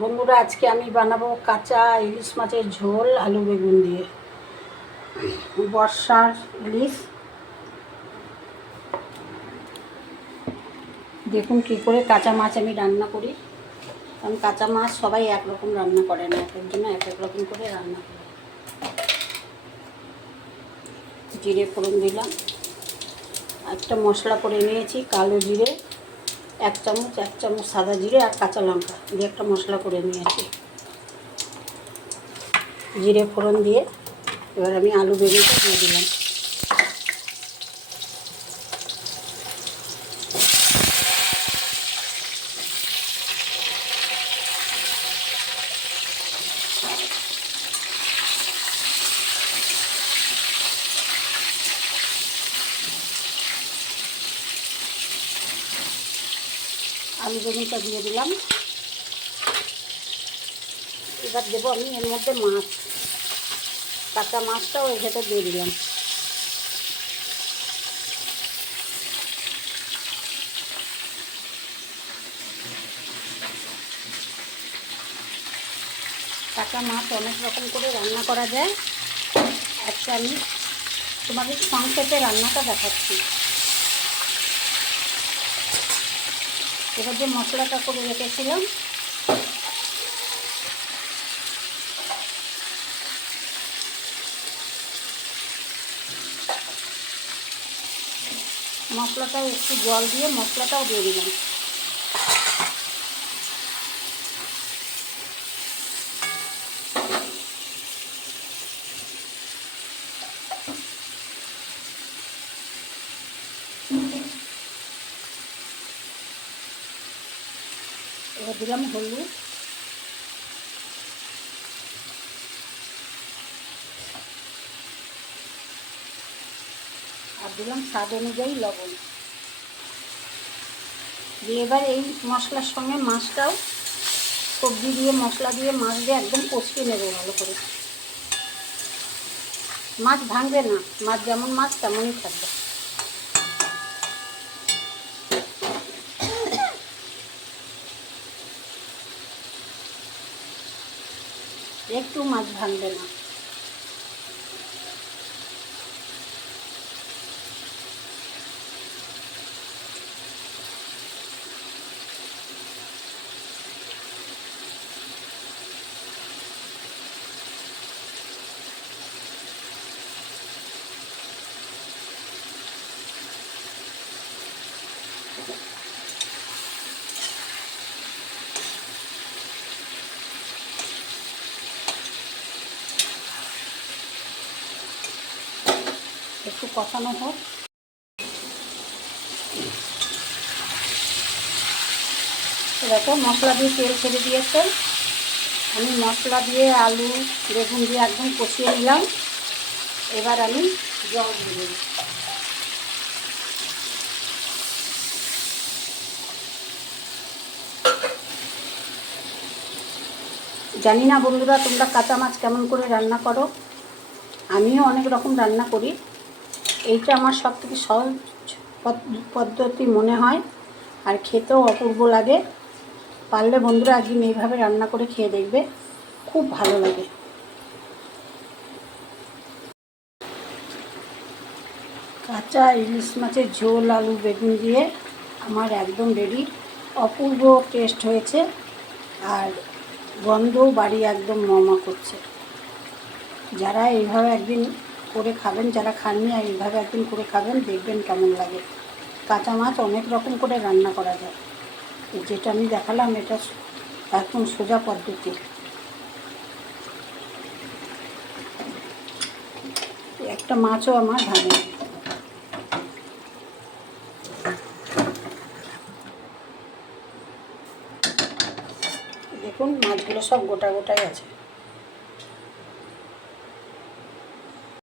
বন্ধুরা, আজকে আমি বানাবো কাঁচা ইলিশ মাছের ঝোল আলু বেগুন দিয়ে। বর্ষার ইলিশ দেখুন কী করে কাঁচা মাছ আমি রান্না করি। কারণ কাঁচা মাছ সবাই একরকম রান্না করে না, এক একজনে এক এক রকম করে রান্না করে। জিরে ফোড়ন দিলাম, একটা মশলা করে নিয়েছি কালো জিরে, এক চামচ সাদা জিরে আর কাঁচা লঙ্কা দিয়ে একটা মশলা করে নিয়েছি। জিরে ফোড়ন দিয়ে এবার আমি আলু বেগুনটা দিয়ে দিলাম। আলু বেগুনটা দিয়ে দিলাম। এবার দেবো আমি এর মধ্যে মাছ, কাঁচা মাছটাও এর ভেতর দিয়ে দিলাম। কাঁচা মাছ অনেক রকম করে রান্না করা যায়। আজকে আমি তোমাদের সংক্ষেপে রান্নাটা দেখাচ্ছি। এবার যে মশলাটা করে রেখেছিলাম মশলাটাও একটু জল দিয়ে মশলাটাও দিয়ে দিলাম। এবার দিলাম হলুদ, আর দিলাম স্বাদ অনুযায়ী লবণ দিয়ে এবার এই মশলার সঙ্গে মাছটাও সবজি দিয়ে মশলা দিয়ে মাছ দিয়ে একদম কষিয়ে নেবো ভালো করে। মাছ ভাঙবে না, মাছ যেমন মাছ তেমনই থাকবে। একটু মাছ ভাঙবে না। একটু কষানো হোক। দেখো মশলা দিয়ে তেল ছেড়ে দিয়েছে। আমি মশলা দিয়ে আলু বেগুন দিয়ে একদম কষিয়ে নিলাম। এবার আমি জল দিয়ে দেব। জানি না বন্ধুরা তোমরা কাঁচা মাছ কেমন করে রান্না করো, আমিও অনেক রকম রান্না করি। এইটা আমার সবথেকে সহজ পদ্ধতি মনে হয়, আর খেতেও অপূর্ব লাগে। পারলে বন্ধুরা একদিন এইভাবে রান্না করে খেয়ে দেখবে, খুব ভালো লাগে। কাঁচা ইলিশ মাছের ঝোল আলু বেগুন দিয়ে আমার একদম রেডি। অপূর্ব টেস্ট হয়েছে, আর গন্ধও বাড়ি একদম মমা করছে। যারা এইভাবে একদিন করে খাবেন, যারা খাননি এইভাবে একদিন করে খাবেন, দেখবেন কেমন লাগে। কাঁচা মাছ অনেক রকম করে রান্না করা যায়, যেটা আমি দেখালাম এটা একদম সোজা পদ্ধতি। একটা মাছও আমার ভাঙে। দেখুন মাছগুলো সব গোটা গোটাই আছে।